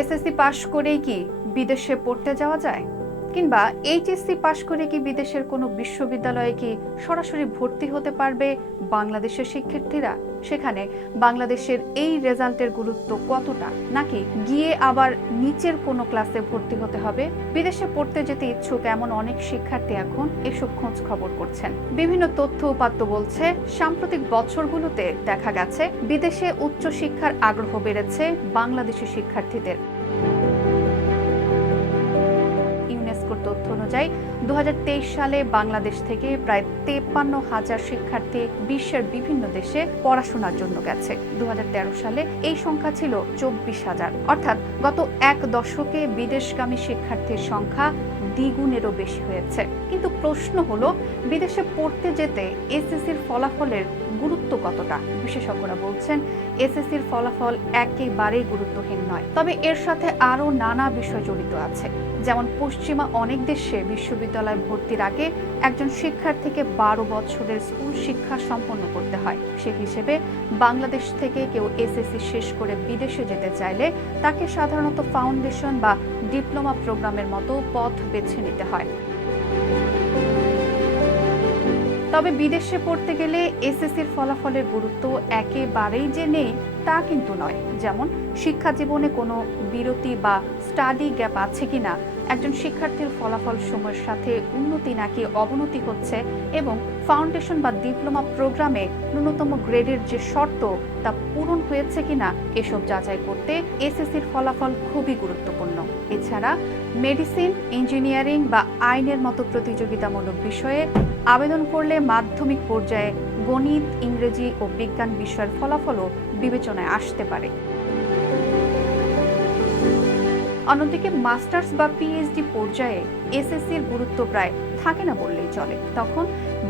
SSC পাশ করেই কি বিদেশে পড়তে যাওয়া যায়, কিংবা এইচএসসি পাশ করে কি বিদেশের কোনো বিশ্ববিদ্যালয়ে কি সরাসরি ভর্তি হতে পারবে বাংলাদেশের শিক্ষার্থীরা? সেখানে বাংলাদেশের এই রেজাল্টের গুরুত্ব কতটা, নাকি গিয়ে আবার নিচের কোনো ক্লাসে ভর্তি হতে হবে? বিদেশে পড়তে যেতে ইচ্ছুক এমন অনেক শিক্ষার্থী এখন এসব খোঁজ খবর করছেন। বিভিন্ন তথ্য উপাত্ত বলছে, সাম্প্রতিক বছরগুলোতে দেখা গেছে বিদেশে উচ্চশিক্ষার আগ্রহ বেড়েছে বাংলাদেশি শিক্ষার্থীদের। তথ্য অনুযায়ী 2023 সালে বাংলাদেশ থেকে প্রায় 53,000 শিক্ষার্থী বিশ্বের বিভিন্ন দেশে পড়াশোনার জন্য গেছে। 2013 সালে এই সংখ্যা ছিল 24,000। অর্থাৎ গত এক দশকে বিদেশগামী শিক্ষার্থীর সংখ্যা দ্বিগুণেরও বেশি হয়েছে। কিন্তু প্রশ্ন হলো, বিদেশে পড়তে যেতে এসএসসির ফলাফলের গুরুত্ব কতটা? বিশেষজ্ঞরা বলছেন এসএসসির ফলাফল একেবারেই গুরুত্বহীন নয়, তবে এর সাথে আরও নানা বিষয় জড়িত আছে। যেমন পশ্চিমা অনেক দেশে বিশ্ববিদ্যালয় ভর্তির আগে একজন শিক্ষার্থীকে 12 বছরের স্কুল শিক্ষা সম্পন্ন করতে হয়। সে হিসেবে বাংলাদেশ থেকে কেউ এসএসসি শেষ করে বিদেশে যেতে চাইলে তাকে সাধারণত ফাউন্ডেশন বা ডিপ্লোমা প্রোগ্রামের মতো পথ বেছে নিতে হয়। তবে বিদেশে পড়তে গেলে এসএসসির ফলাফলের গুরুত্ব একেবারেই যে নেই তা কিন্তু নয়। যেমন শিক্ষা জীবনে কোনো বিরতি বা স্টাডি গ্যাপ আছে কিনা, একজন শিক্ষার্থীর ফলাফল সময়ের সাথে উন্নতি নাকি অবনতি হচ্ছে, এবং ফাউন্ডেশন বা ডিপ্লোমা প্রোগ্রামে ন্যূনতম গ্রেডের যে শর্ত তা পূরণ হয়েছে কিনা, এসব যাচাই করতে এসএসসির ফলাফল খুবই গুরুত্বপূর্ণ। এছাড়া মেডিসিন, ইঞ্জিনিয়ারিং বা আইনের মতো প্রতিযোগিতামূলক বিষয়ে আবেদন করলে মাধ্যমিক পর্যায়ে গণিত, ইংরেজি ও বিজ্ঞান বিষয়ের ফলাফলও বিবেচনায় আসতে পারে। অন্যদিকে মাস্টার্স বা পিএইচডি পর্যায়ে এসএসসির গুরুত্ব প্রায় থাকে না বললেই চলে। তখন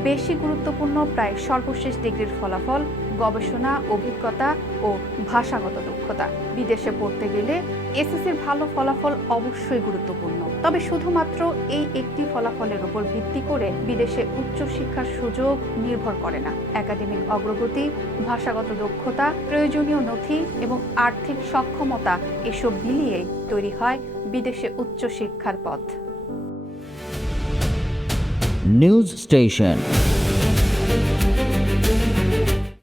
বেশি গুরুত্বপূর্ণ প্রায় সর্বশেষ ডিগ্রির ফলাফল, গবেষণা, অভিজ্ঞতা ও ভাষাগত দক্ষতা। বিদেশে পড়তে গেলে এসএসসির ভালো ফলাফল অবশ্যই গুরুত্বপূর্ণ, তবে শুধুমাত্র এই একটি ফলাফলের উপর ভিত্তি করে বিদেশে উচ্চশিক্ষার সুযোগ নির্ভর করে না। একাডেমিক অগ্রগতি, ভাষাগত দক্ষতা, প্রয়োজনীয় নথি এবং আর্থিক সক্ষমতা এসব মিলিয়েই তৈরি হয় বিদেশে উচ্চশিক্ষার পথ। News station.